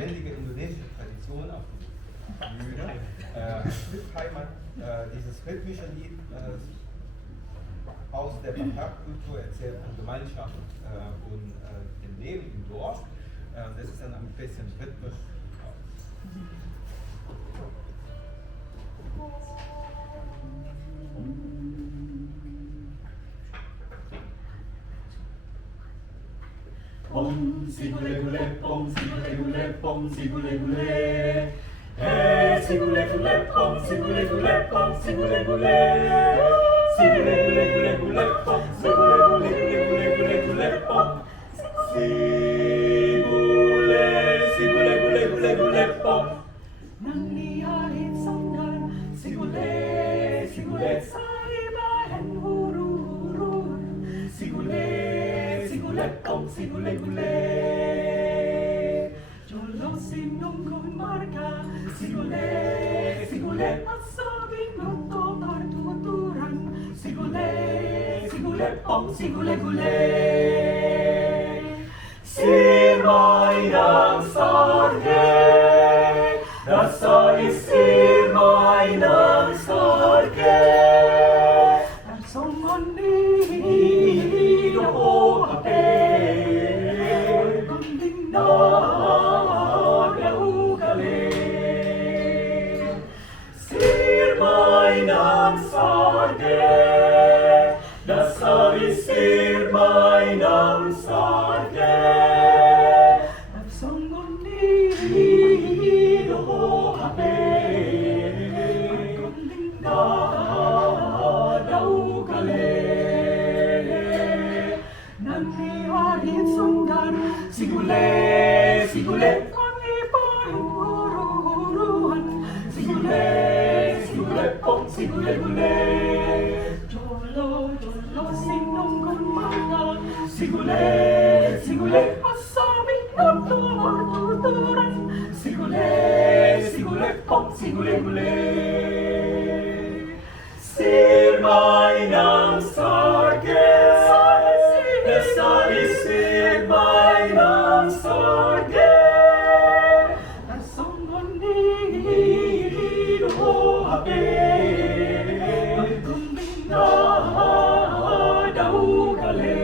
lebendige indonesische Tradition auf der Bühne. Heimat, dieses rhythmische Lied aus der Batak-Kultur erzählt von Gemeinschaft und dem Leben im Dorf. Das ist dann ein bisschen rhythmisch. Pom, sigule gule, pom, sigule gule, pom, sigule gule. Hey, sigule gule, pom, sigule gule, pom, sigule gule. Sigule gule gule gule, pom, sigule gule gule gule gule pom. Sigule, sigule gule gule gule pom. Nangyayari sanggan, sigule, sigule sa ibahan huru-huru. Sigule, sigule pom, sigule gule. Jolo sinungkul marga, sigule, sigule asabing luto partuturan. Sigule, sigule pom, sigule gule. Sirmay ng sarge, nasa isirmay ng sarge. Narsongon ni o hape, kunding na gaugale. Sirmay ng sarge, nasa isirmay ng sarge. Narsongon ni o hape, kunding na nangyayari sunggan, sigule, sigule ang ibahin huru-huruan. Sigule, sigule pom, sigule gule. Jolo, jolo sinungkul marga. Sigule, sigule asabing luto partuturan. Sigule, sigule pom, sigule gule. Sirmay ng sarge, nasa isirmay ng sarge. Narsongon ni o hape, ang kunding na daugale.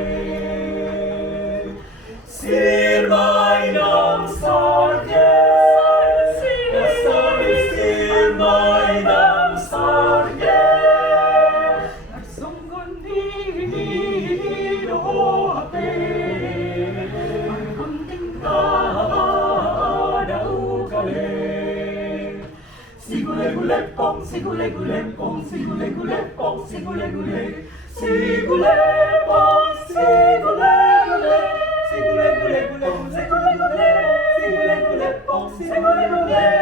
Sirmay ng sarge, nasa isirmay ng sarge. Sigule gule pom, sigule gule pom, sigule gule pom, sigule gule. Sigule pom, sigule gule. Sigule gule gule, sigule gule. Sigule gule pom, sigule gule.